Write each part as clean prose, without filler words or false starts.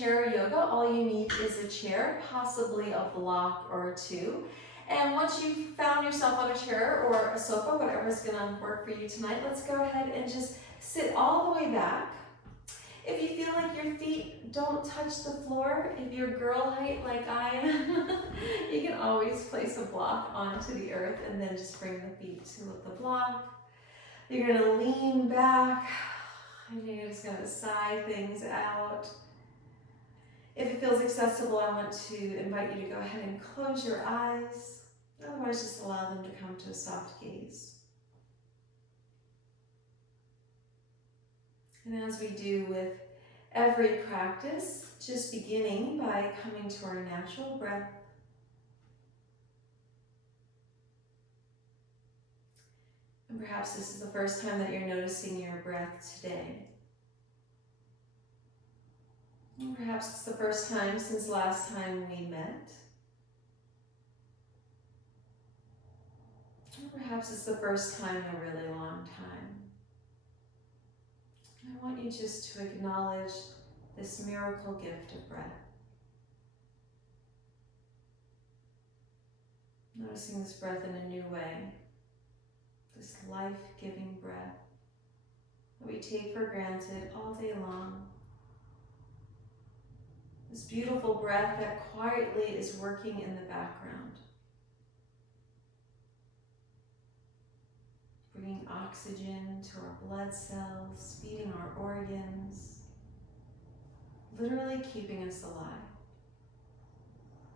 chair yoga, all you need is a chair, possibly a block or two. And once you've found yourself on a chair or a sofa, whatever's gonna work for you tonight, let's go ahead and just sit all the way back. If you feel like your feet don't touch the floor, if you're girl height like I am, you can always place a block onto the earth and then just bring the feet to the block. You're gonna lean back and you're just gonna sigh things out. If it feels accessible, I want to invite you to go ahead and close your eyes. Otherwise, just allow them to come to a soft gaze. And as we do with every practice, just beginning by coming to our natural breath. And perhaps this is the first time that you're noticing your breath today. And perhaps it's the first time since last time we met. Or perhaps it's the first time in a really long time. I want you just to acknowledge this miracle gift of breath. Noticing this breath in a new way. This life-giving breath that we take for granted all day long. This beautiful breath that quietly is working in the background. Bringing oxygen to our blood cells, feeding our organs, literally keeping us alive.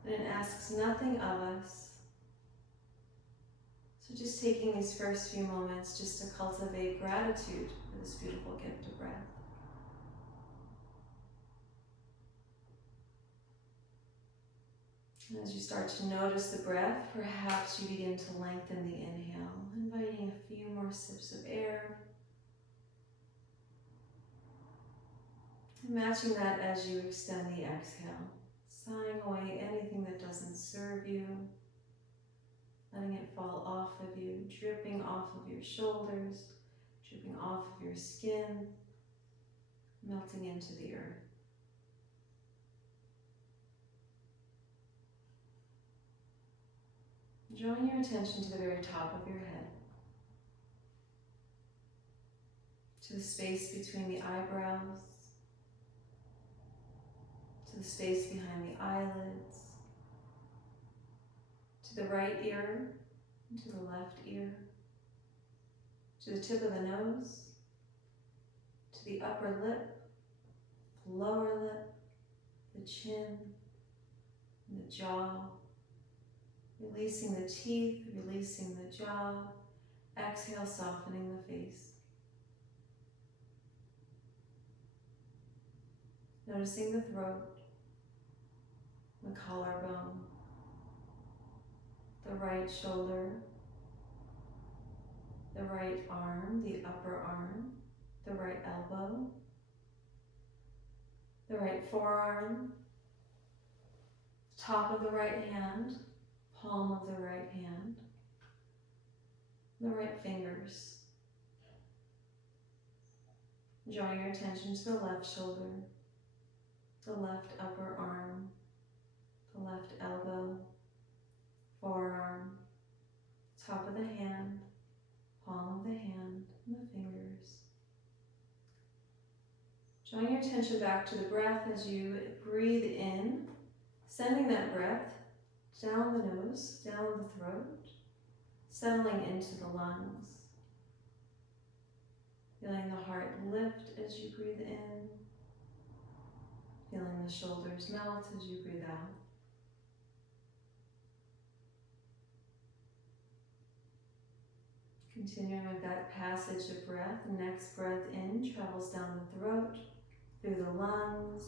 And it asks nothing of us. So just taking these first few moments just to cultivate gratitude for this beautiful gift of breath. And as you start to notice the breath, perhaps you begin to lengthen the inhale, inviting a few more sips of air. And matching that as you extend the exhale, sighing away anything that doesn't serve you, letting it fall off of you, dripping off of your shoulders, dripping off of your skin, melting into the earth. Drawing your attention to the very top of your head, to the space between the eyebrows, to the space behind the eyelids, to the right ear, and to the left ear, to the tip of the nose, to the upper lip, the lower lip, the chin, and the jaw. Releasing the teeth, releasing the jaw. Exhale, softening the face. Noticing the throat, the collarbone, the right shoulder, the right arm, the upper arm, the right elbow, the right forearm, top of the right hand, palm of the right hand, the right fingers. Drawing your attention to the left shoulder, the left upper arm, the left elbow, forearm, top of the hand, palm of the hand, and the fingers. Drawing your attention back to the breath as you breathe in, sending that breath down the nose, down the throat, settling into the lungs. Feeling the heart lift as you breathe in. Feeling the shoulders melt as you breathe out. Continuing with that passage of breath, the next breath in travels down the throat, through the lungs,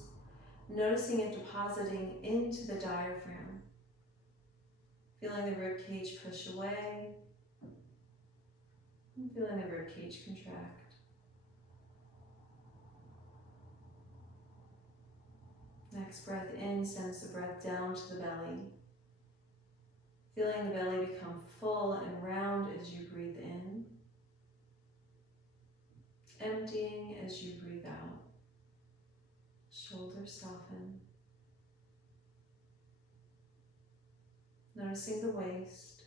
noticing it depositing into the diaphragm. Feeling the ribcage push away, and feeling the ribcage contract. Next breath in sends the breath down to the belly. Feeling the belly become full and round as you breathe in. Emptying as you breathe out. Shoulders soften. Noticing the waist.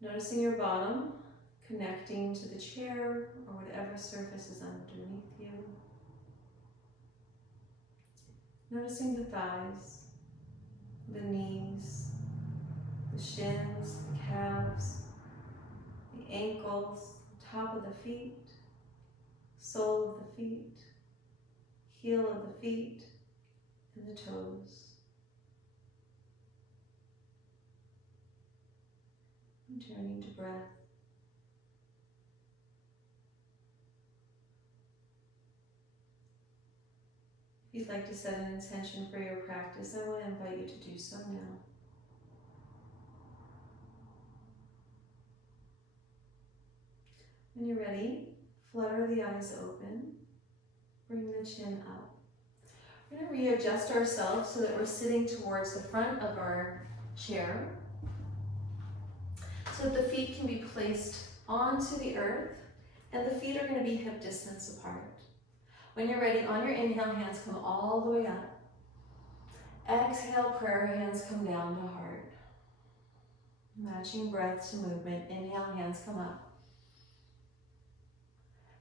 Noticing your bottom connecting to the chair or whatever surface is underneath you. Noticing the thighs, the knees, the shins, the calves, the ankles, top of the feet, sole of the feet, heel of the feet, and the toes. And turning to breath. If you'd like to set an intention for your practice, I will invite you to do so now. When you're ready, flutter the eyes open, bring the chin up. We're going to readjust ourselves so that we're sitting towards the front of our chair, so that the feet can be placed onto the earth and the feet are going to be hip distance apart. When you're ready, on your inhale, hands come all the way up. Exhale, prayer hands come down to heart. Matching breath to movement. Inhale, hands come up.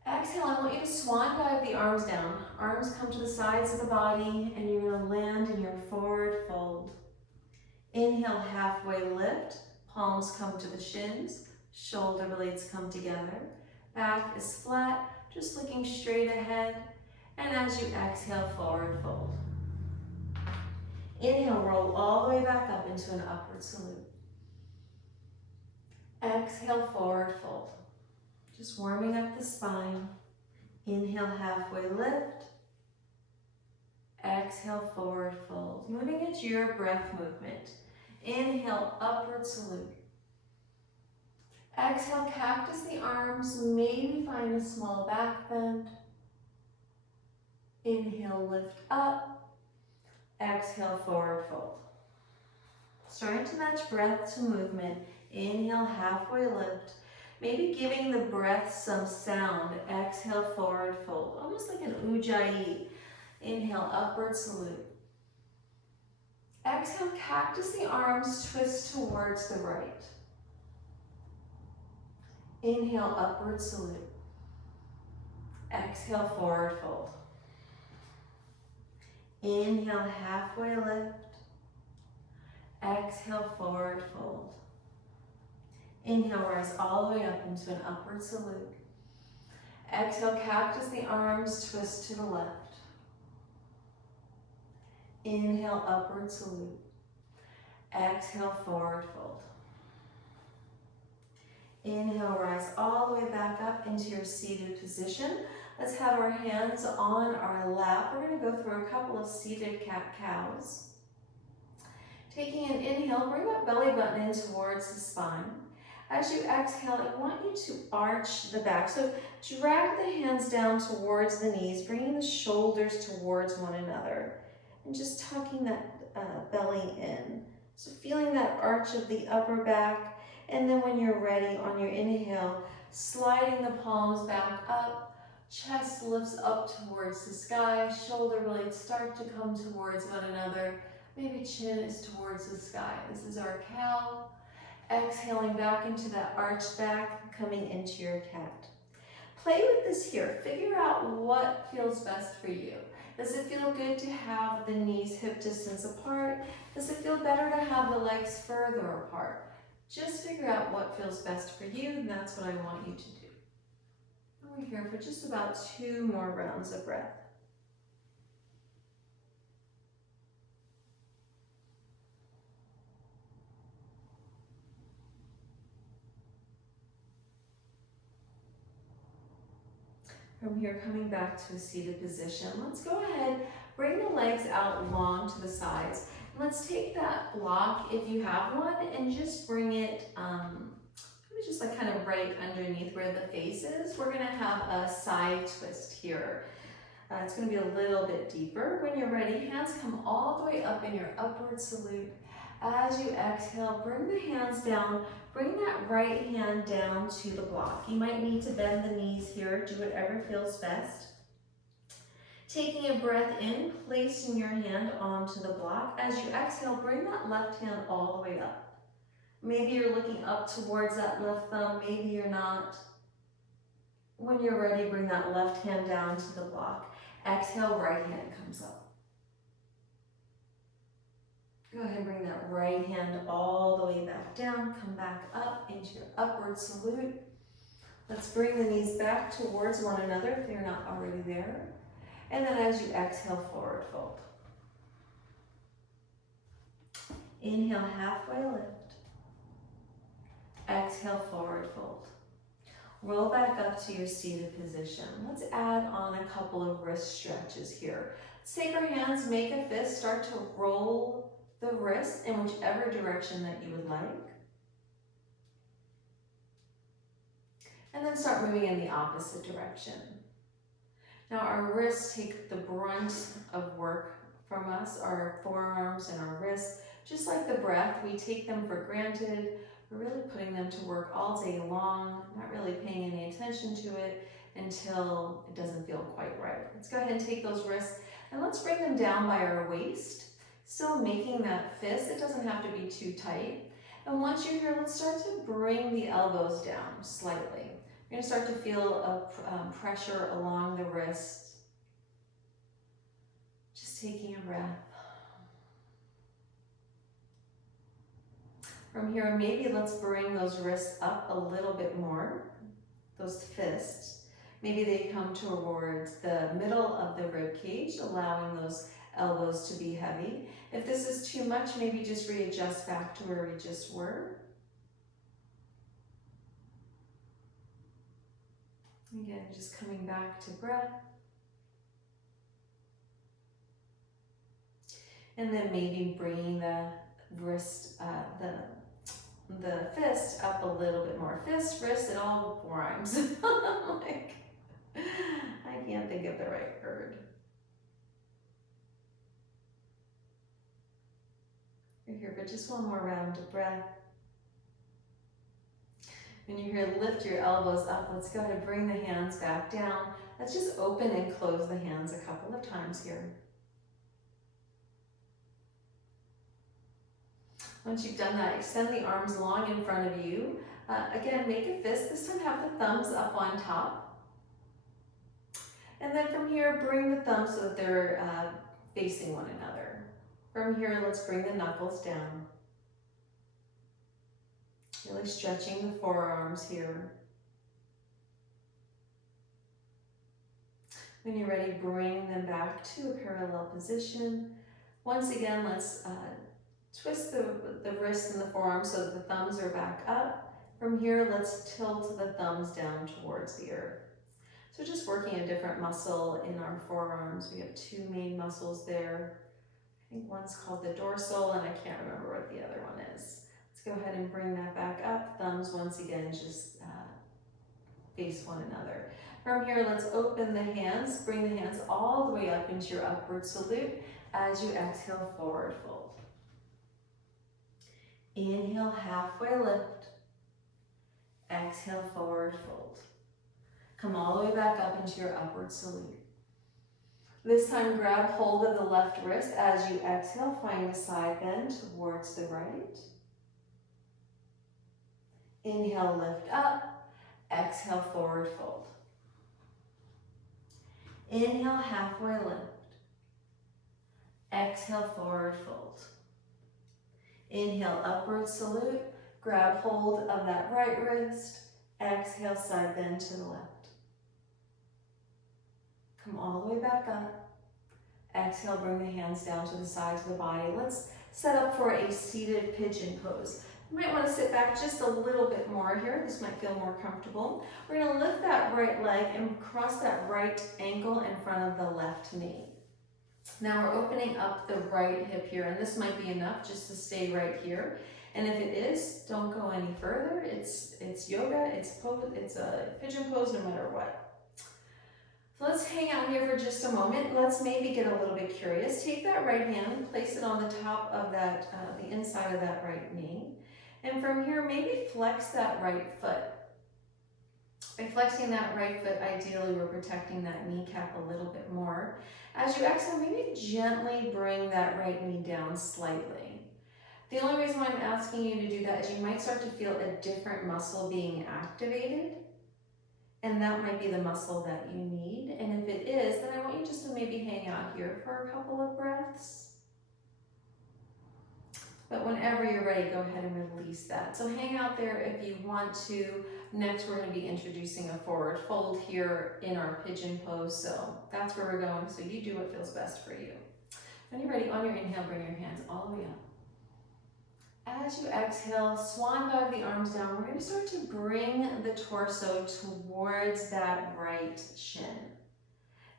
Exhale, I want you to swan dive the arms down. Arms come to the sides of the body and you're going to land in your forward fold. Inhale, halfway lift. Palms come to the shins. Shoulder blades come together. Back is flat, just looking straight ahead. And as you exhale, forward fold. Inhale, roll all the way back up into an upward salute. Exhale, forward fold. Just warming up the spine. Inhale, halfway lift. Exhale, forward fold. Moving into your breath movement. Inhale, upward salute. Exhale, cactus the arms. Maybe find a small back bend. Inhale, lift up. Exhale, forward fold. Starting to match breath to movement. Inhale, halfway lift. Maybe giving the breath some sound. Exhale, forward fold. Almost like an ujjayi. Inhale, upward salute. Exhale, cactus the arms, twist towards the right. Inhale, upward salute. Exhale, forward fold. Inhale, halfway lift. Exhale, forward fold. Inhale, rise all the way up into an upward salute. Exhale, cactus the arms, twist to the left. Inhale, upward salute. Exhale, forward fold. Inhale, rise all the way back up into your seated position. Let's have our hands on our lap. We're going to go through a couple of seated cat-cows. Taking an inhale, bring that belly button in towards the spine. As you exhale, I want you to arch the back. So drag the hands down towards the knees, bringing the shoulders towards one another, and just tucking that belly in. So feeling that arch of the upper back. And then when you're ready, on your inhale, sliding the palms back up, chest lifts up towards the sky, shoulder blades start to come towards one another. Maybe chin is towards the sky. This is our cow. Exhaling back into that arched back, coming into your cat. Play with this here. Figure out what feels best for you. Does it feel good to have the knees hip distance apart? Does it feel better to have the legs further apart? Just figure out what feels best for you, and that's what I want you to do. And we're here for just about 2 more rounds of breath. From here, coming back to a seated position, let's go ahead, bring the legs out long to the sides. Let's take that block, if you have one, and just bring it maybe just like kind of right underneath where the face is. We're gonna have a side twist here. It's gonna be a little bit deeper. When you're ready, hands come all the way up in your upward salute. As you exhale, bring the hands down. Bring that right hand down to the block. You might need to bend the knees here. Do whatever feels best. Taking a breath in, placing your hand onto the block. As you exhale, bring that left hand all the way up. Maybe you're looking up towards that left thumb, maybe you're not. When you're ready, bring that left hand down to the block. Exhale, right hand comes up. Go ahead and bring that right hand all the way back down. Come back up into your upward salute. Let's bring the knees back towards one another if you're not already there. And then as you exhale, forward fold. Inhale, halfway lift. Exhale, forward fold. Roll back up to your seated position. Let's add on a couple of wrist stretches here. Let's take our hands, make a fist, start to roll the wrist in whichever direction that you would like. And then start moving in the opposite direction. Now our wrists take the brunt of work from us, our forearms and our wrists. Just like the breath, we take them for granted. We're really putting them to work all day long, not really paying any attention to it until it doesn't feel quite right. Let's go ahead and take those wrists and let's bring them down by our waist. Still making that fist, it doesn't have to be too tight. And once you're here, let's start to bring the elbows down slightly. You're gonna start to feel a pressure along the wrist. Just taking a breath. From here, maybe let's bring those wrists up a little bit more, those fists. Maybe they come towards the middle of the rib cage, allowing those elbows to be heavy. If this is too much, maybe just readjust back to where we just were. Again, just coming back to breath. And then maybe bringing the wrist, the fist up a little bit more. Fist, wrist, it all rhymes. Like, I can't think of the right word. You're here for just one more round of breath. When you're here, lift your elbows up. Let's go ahead and bring the hands back down. Let's just open and close the hands a couple of times here. Once you've done that, extend the arms long in front of you. Again, make a fist. This time have the thumbs up on top. And then from here, bring the thumbs so that they're facing one another. From here, let's bring the knuckles down. Really stretching the forearms here. When you're ready, bring them back to a parallel position. Once again, let's twist the wrists and the forearms so that the thumbs are back up. From here, let's tilt the thumbs down towards the earth. So just working a different muscle in our forearms. We have two main muscles there. I think one's called the dorsal, and I can't remember what the other one is. Let's go ahead and bring that back up. Thumbs, once again, just face one another. From here, let's open the hands. Bring the hands all the way up into your upward salute as you exhale, forward fold. Inhale, halfway lift. Exhale, forward fold. Come all the way back up into your upward salute. This time, grab hold of the left wrist. As you exhale, find a side bend towards the right. Inhale, lift up. Exhale, forward fold. Inhale, halfway lift. Exhale, forward fold. Inhale, upward salute. Grab hold of that right wrist. Exhale, side bend to the left. Come all the way back up. Exhale, bring the hands down to the sides of the body. Let's set up for a seated pigeon pose. You might want to sit back just a little bit more here. This might feel more comfortable. We're going to lift that right leg and cross that right ankle in front of the left knee. Now we're opening up the right hip here, and this might be enough just to stay right here. And if it is, don't go any further. It's yoga, it's a pigeon pose no matter what. So let's hang out here for just a moment. Let's maybe get a little bit curious. Take that right hand, place it on the top of that, the inside of that right knee. And from here, maybe flex that right foot. By flexing that right foot, ideally we're protecting that kneecap a little bit more. As you exhale, maybe gently bring that right knee down slightly. The only reason why I'm asking you to do that is you might start to feel a different muscle being activated, and that might be the muscle that you need. And if it is, then I want you just to maybe hang out here for a couple of breaths. But whenever you're ready, go ahead and release that. So hang out there if you want to. Next, we're going to be introducing a forward fold here in our pigeon pose. So that's where we're going. So you do what feels best for you. When you're ready, on your inhale, bring your hands all the way up. As you exhale, swan dive the arms down. We're going to start to bring the torso towards that right shin.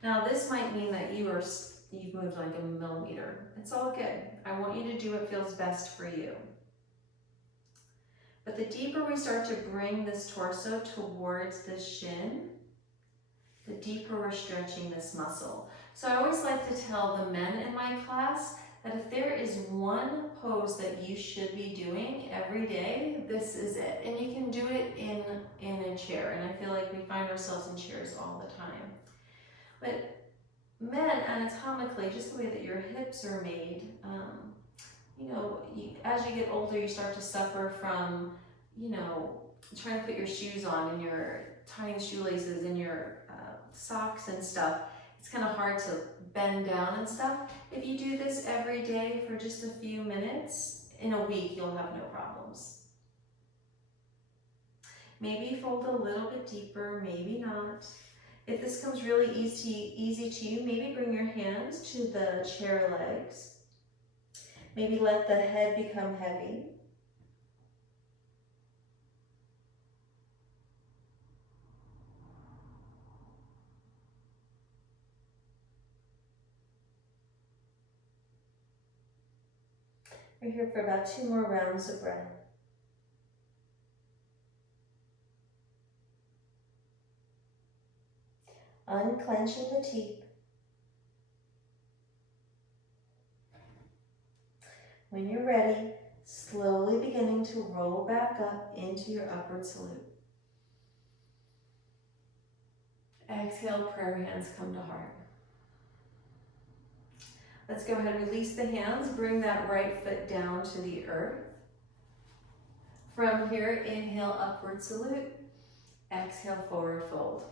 Now this might mean that you've moved like a millimeter. It's all good. I want you to do what feels best for you. But the deeper we start to bring this torso towards the shin, the deeper we're stretching this muscle. So I always like to tell the men in my class that if there is one pose that you should be doing every day, this is it. And you can do it in a chair. And I feel like we find ourselves in chairs all the time. But men, anatomically, just the way that your hips are made, as you get older, you start to suffer from, trying to put your shoes on and you're tying shoelaces and your socks and stuff. It's kind of hard to bend down and stuff. If you do this every day for just a few minutes, in a week, you'll have no problems. Maybe fold a little bit deeper, maybe not. If this comes really easy to you, maybe bring your hands to the chair legs. Maybe let the head become heavy. We're here for about 2 more rounds of breath. Unclenching the teeth. When you're ready, slowly beginning to roll back up into your upward salute. Exhale, prayer hands come to heart. Let's go ahead and release the hands. Bring that right foot down to the earth. From here, inhale, upward salute. Exhale, forward fold.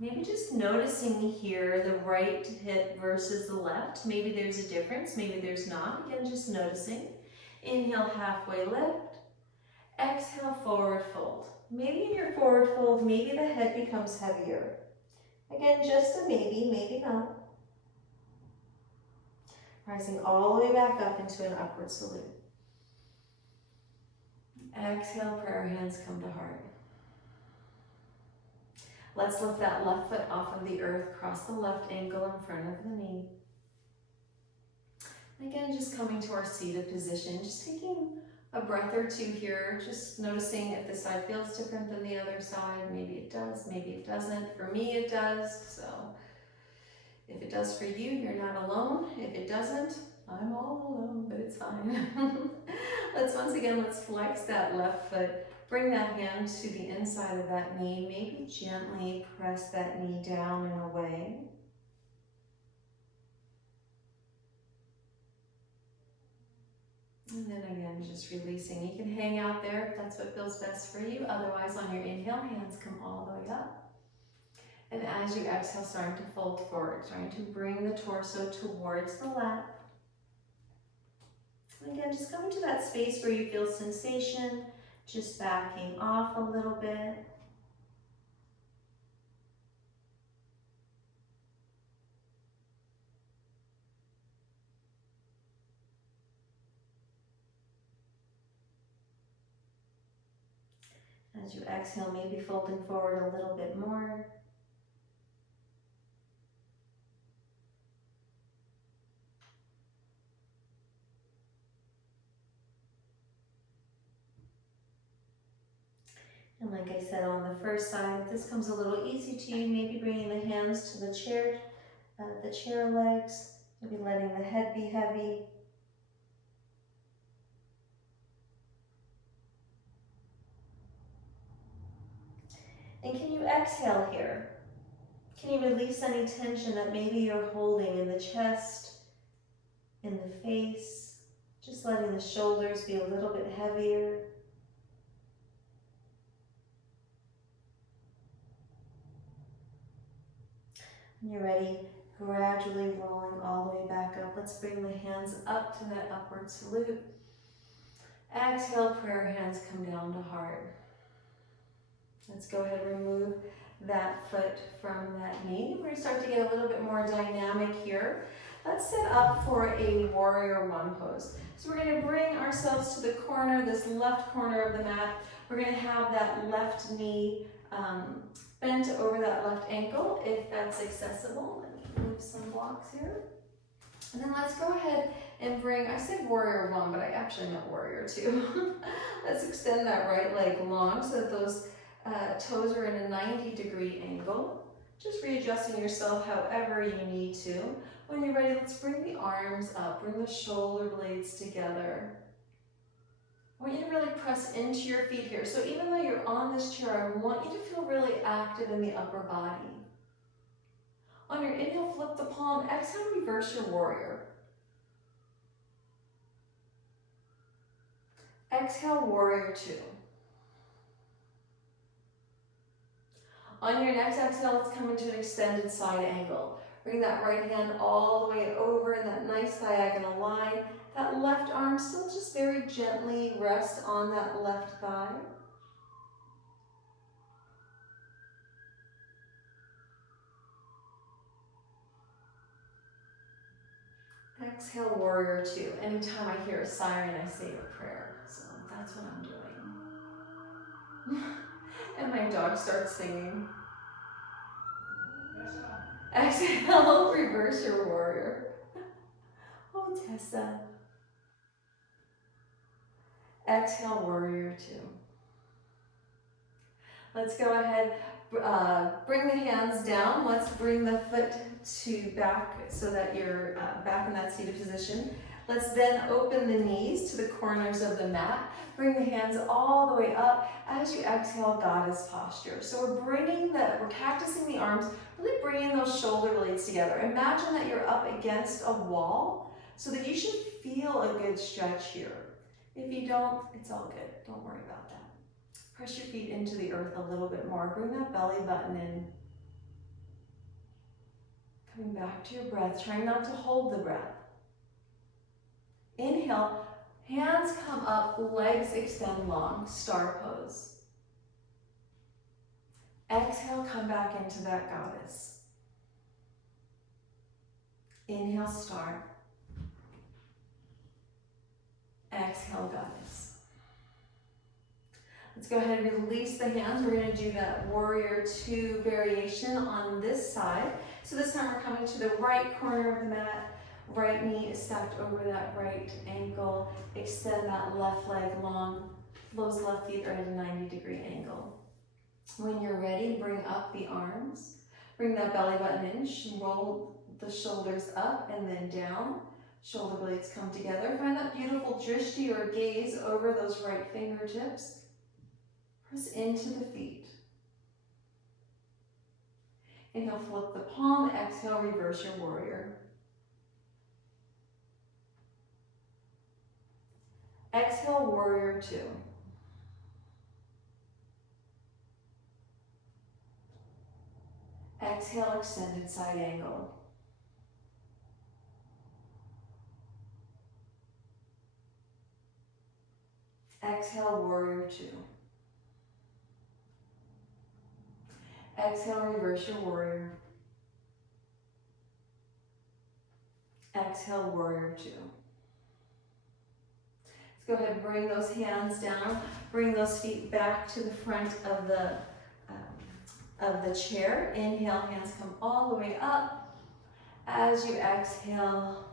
Maybe just noticing here the right hip versus the left. Maybe there's a difference, maybe there's not. Again, just noticing. Inhale, halfway lift. Exhale, forward fold. Maybe in your forward fold, maybe the head becomes heavier. Again, just a maybe, maybe not. Rising all the way back up into an upward salute. Exhale, prayer hands come to heart. Let's lift that left foot off of the earth, cross the left ankle in front of the knee. Again, just coming to our seated position, just taking a breath or two here, just noticing if this side feels different than the other side. Maybe it does, maybe it doesn't. For me, it does. So if it does for you, you're not alone. If it doesn't, I'm all alone, but it's fine. Let's flex that left foot. Bring that hand to the inside of that knee. Maybe gently press that knee down and away. And then again, just releasing. You can hang out there if that's what feels best for you. Otherwise, on your inhale, hands come all the way up. And as you exhale, starting to fold forward, trying to bring the torso towards the lap. And again, just coming to that space where you feel sensation, just backing off a little bit. As you exhale, maybe folding forward a little bit more. And like I said on the first side, if this comes a little easy to you, maybe bringing the hands to the chair legs, maybe letting the head be heavy. And can you exhale here? Can you release any tension that maybe you're holding in the chest, in the face? Just letting the shoulders be a little bit heavier. When you're ready, gradually rolling all the way back up. Let's bring the hands up to that upward salute. Exhale, prayer hands come down to heart. Let's go ahead and remove that foot from that knee. We're going to start to get a little bit more dynamic here. Let's set up for a warrior one pose. So we're going to bring ourselves to the corner, this left corner of the mat. We're going to have that left knee bent over that left ankle if that's accessible. Let me move some blocks here. And then let's go ahead and bring, I said warrior one, but I actually meant warrior two. Let's extend that right leg long so that those toes are in a 90-degree angle. Just readjusting yourself however you need to. When you're ready, let's bring the arms up, bring the shoulder blades together. I want you to really press into your feet here. So even though you're on this chair, I want you to feel really active in the upper body. On your inhale, flip the palm. Exhale, reverse your warrior. Exhale, warrior two. On your next exhale, let's come into an extended side angle. Bring that right hand all the way over in that nice diagonal line. That left arm still just very gently rest on that left thigh. Exhale, warrior two. Anytime I hear a siren, I say a prayer. So that's what I'm doing. And my dog starts singing. Exhale, reverse your warrior. Oh, Tessa. Exhale, warrior two. Let's go ahead, bring the hands down. Let's bring the foot to back so that you're back in that seated position. Let's then open the knees to the corners of the mat. Bring the hands all the way up as you exhale, goddess posture. So we're cactusing the arms, really bringing those shoulder blades together. Imagine that you're up against a wall so that you should feel a good stretch here. If you don't, it's all good. Don't worry about that. Press your feet into the earth a little bit more. Bring that belly button in. Coming back to your breath, trying not to hold the breath. Inhale, hands come up, legs extend long, star pose. Exhale, come back into that goddess. Inhale, star. Exhale, goddess. Let's go ahead and release the hands. We're going to do that warrior two variation on this side. So this time we're coming to the right corner of the mat. Right knee is stacked over that right ankle. Extend that left leg long. Those left feet are at a 90-degree angle. When you're ready, bring up the arms. Bring that belly button in. Roll the shoulders up and then down. Shoulder blades come together. Find that beautiful drishti or gaze over those right fingertips. Press into the feet. Inhale, flip the palm. Exhale, reverse your warrior. Exhale, warrior two. Exhale, extended side angle. Exhale, warrior two. Exhale, reverse your warrior. Exhale, warrior two. Let's go ahead and bring those hands down. Bring those feet back to the front of the chair. Inhale, hands come all the way up. As you exhale,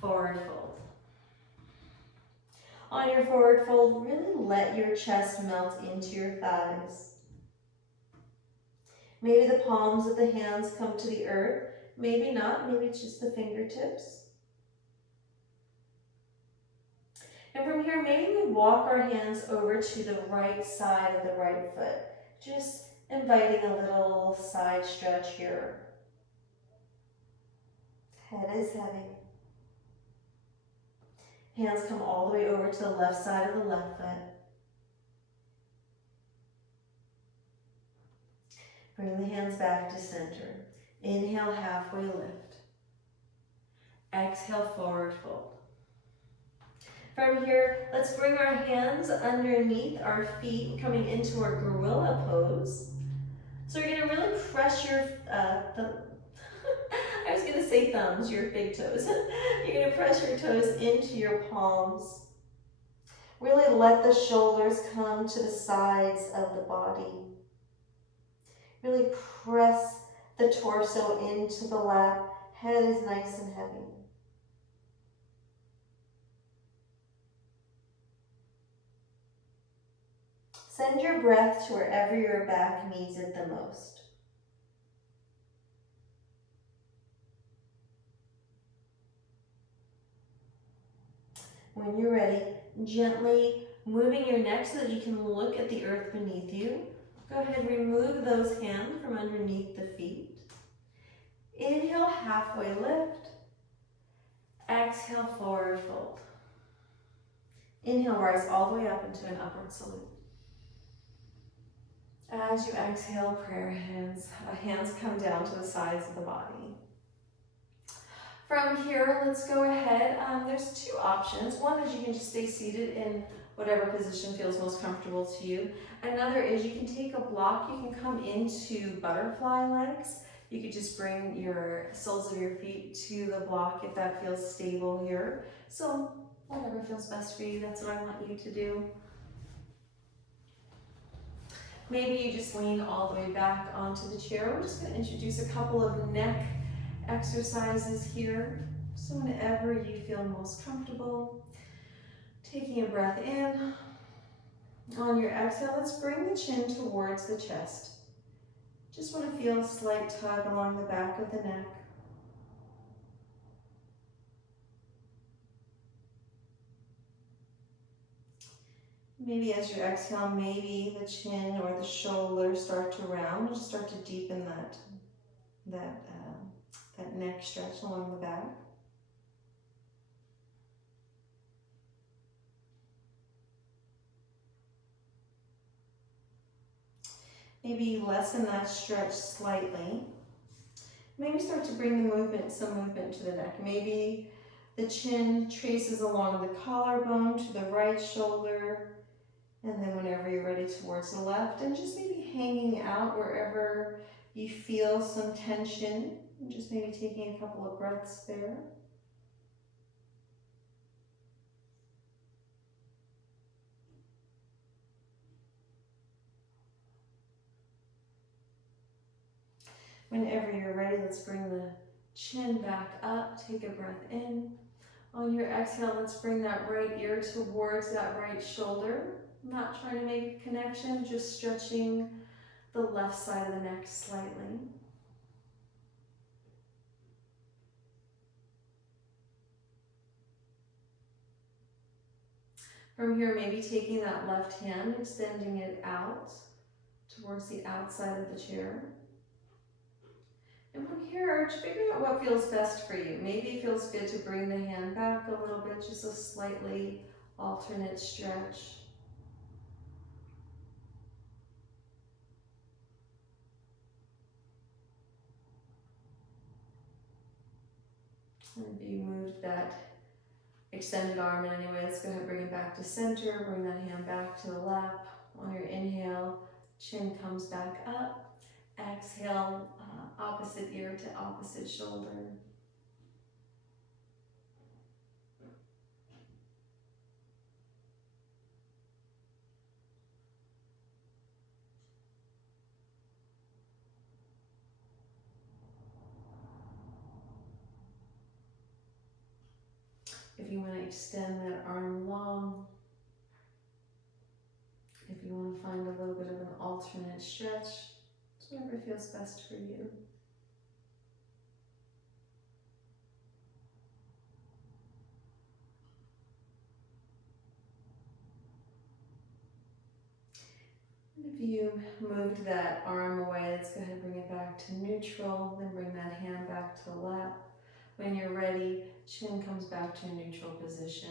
forward fold. On your forward fold, really let your chest melt into your thighs. Maybe the palms of the hands come to the earth. Maybe not, maybe it's just the fingertips. And from here, maybe we walk our hands over to the right side of the right foot. Just Inviting a little side stretch here. Head is heavy. Hands come all the way over to the left side of the left foot. Bring the hands back to center. Inhale, halfway lift. Exhale, forward fold. From here, let's bring our hands underneath our feet, coming into our gorilla pose. So you're gonna really press your, I was gonna say thumbs, your big toes. You're gonna press your toes into your palms. Really let the shoulders come to the sides of the body. Really press the torso into the lap. Head is nice and heavy. Send your breath to wherever your back needs it the most. When you're ready, gently moving your neck so that you can look at the earth beneath you. Go ahead and remove those hands from underneath the feet. Inhale, halfway lift. Exhale, forward fold. Inhale, rise all the way up into an upward salute. As you exhale, prayer hands come down to the sides of the body. From here, let's go ahead. There's two options. One is you can just stay seated in whatever position feels most comfortable to you. Another is you can take a block. You can come into butterfly legs. You could just bring your soles of your feet to the block if that feels stable here. So whatever feels best for you, that's what I want you to do. Maybe you just lean all the way back onto the chair. We're just going to introduce a couple of neck exercises here. So whenever you feel most comfortable, taking a breath in. On your exhale, let's bring the chin towards the chest. Just want to feel a slight tug along the back of the neck. Maybe as you exhale, maybe the chin or the shoulders start to round. Just start to deepen that neck stretch along the back. Maybe lessen that stretch slightly. Maybe start to bring some movement to the neck. Maybe the chin traces along the collarbone to the right shoulder. And then whenever you're ready, towards the left, and just maybe hanging out wherever you feel some tension, and just maybe taking a couple of breaths there. Whenever you're ready, let's bring the chin back up, take a breath in. On your exhale, let's bring that right ear towards that right shoulder. Not trying to make a connection, just stretching the left side of the neck slightly. From here, maybe taking that left hand, extending it out towards the outside of the chair. And from here, just figuring out what feels best for you. Maybe it feels good to bring the hand back a little bit, just a slightly alternate stretch. And if you moved that extended arm in any way, let's go ahead and bring it back to center. Bring that hand back to the lap. On your inhale, chin comes back up. Exhale, opposite ear to opposite shoulder. If you want to extend that arm long, if you want to find a little bit of an alternate stretch, it's whatever feels best for you. And If you moved that arm away, let's go ahead and bring it back to neutral, then bring that hand back to lap. When you're ready, chin comes back to a neutral position.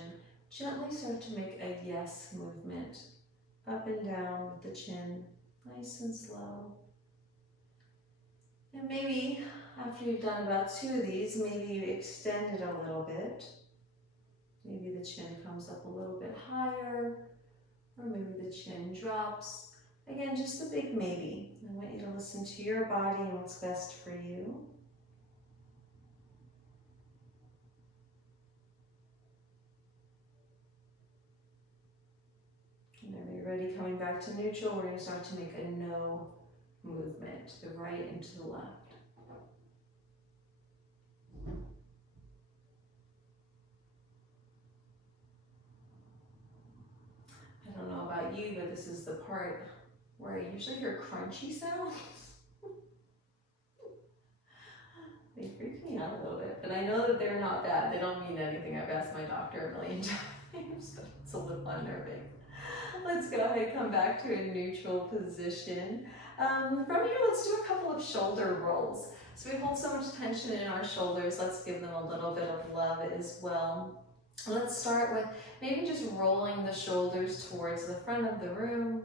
Gently start to make a yes movement, up and down with the chin, nice and slow. And maybe after you've done about 2 of these, maybe you extend it a little bit. Maybe the chin comes up a little bit higher, or maybe the chin drops. Again, just a big maybe. I want you to listen to your body and what's best for you. Whenever you're ready, coming back to neutral, we're going to start to make a no movement, the right and to the left. I don't know about you, but this is the part where I usually hear crunchy sounds. They freak me out a little bit, but I know that they're not bad. They don't mean anything. I've asked my doctor a million times, but it's a little unnerving. Let's go ahead and come back to a neutral position. From here, let's do a couple of shoulder rolls. So we hold so much tension in our shoulders. Let's give them a little bit of love as well. Let's start with maybe just rolling the shoulders towards the front of the room.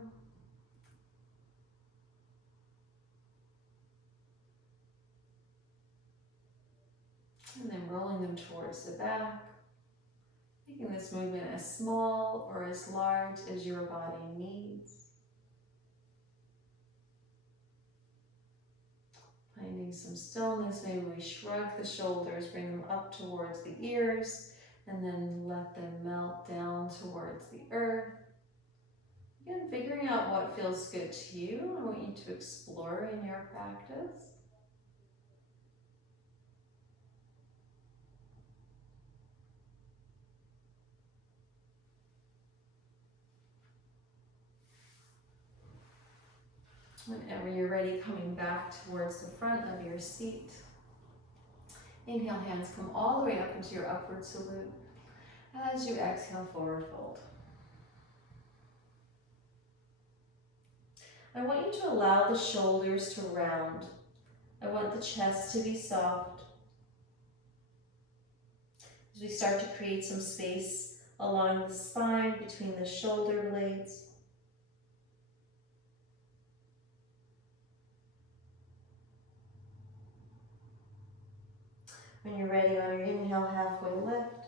And then rolling them towards the back. Making this movement as small or as large as your body needs. Finding some stillness, maybe we shrug the shoulders, bring them up towards the ears, and then let them melt down towards the earth. Again, figuring out what feels good to you. I want you to explore in your practice. Whenever you're ready, coming back towards the front of your seat. Inhale, hands come all the way up into your upward salute. As you exhale, forward fold. I want you to allow the shoulders to round. I want the chest to be soft. As we start to create some space along the spine between the shoulder blades. When you're ready, on your inhale, halfway lift.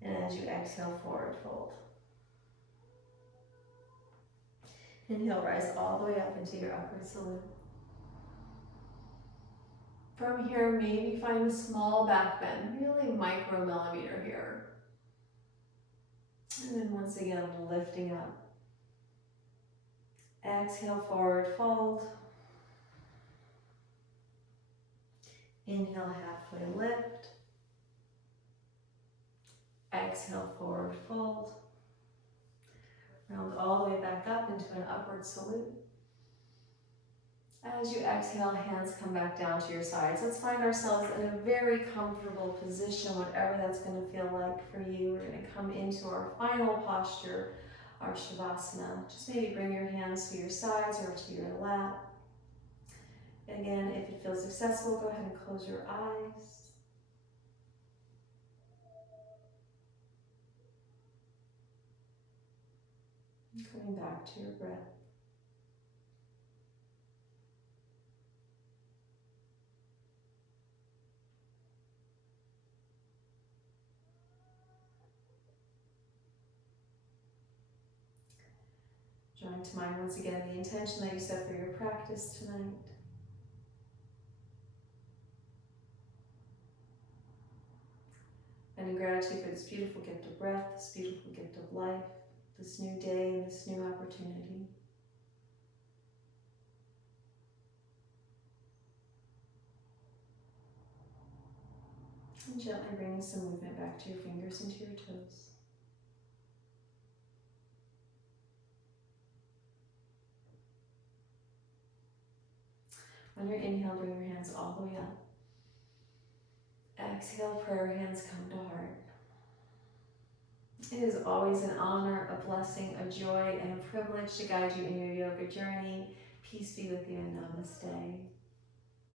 And as you exhale, forward fold. Inhale, rise all the way up into your upward salute. From here, maybe find a small back bend, really micromillimeter here. And then once again, lifting up. Exhale, forward fold. Inhale, halfway lift. Exhale, forward fold. Round all the way back up into an upward salute. As you exhale, hands come back down to your sides. Let's find ourselves in a very comfortable position, whatever that's going to feel like for you. We're going to come into our final posture, our Shavasana. Just maybe bring your hands to your sides or to your lap. Again, if it feels successful, go ahead and close your eyes. And coming back to your breath. Drawing to mind once again the intention that you set for your practice tonight. And in gratitude for this beautiful gift of breath, this beautiful gift of life, this new day, and this new opportunity. And gently bringing some movement back to your fingers and to your toes. On your inhale, bring your hands all the way up. Exhale, prayer hands come to heart. It is always an honor, a blessing, a joy, and a privilege to guide you in your yoga journey. Peace be with you and namaste.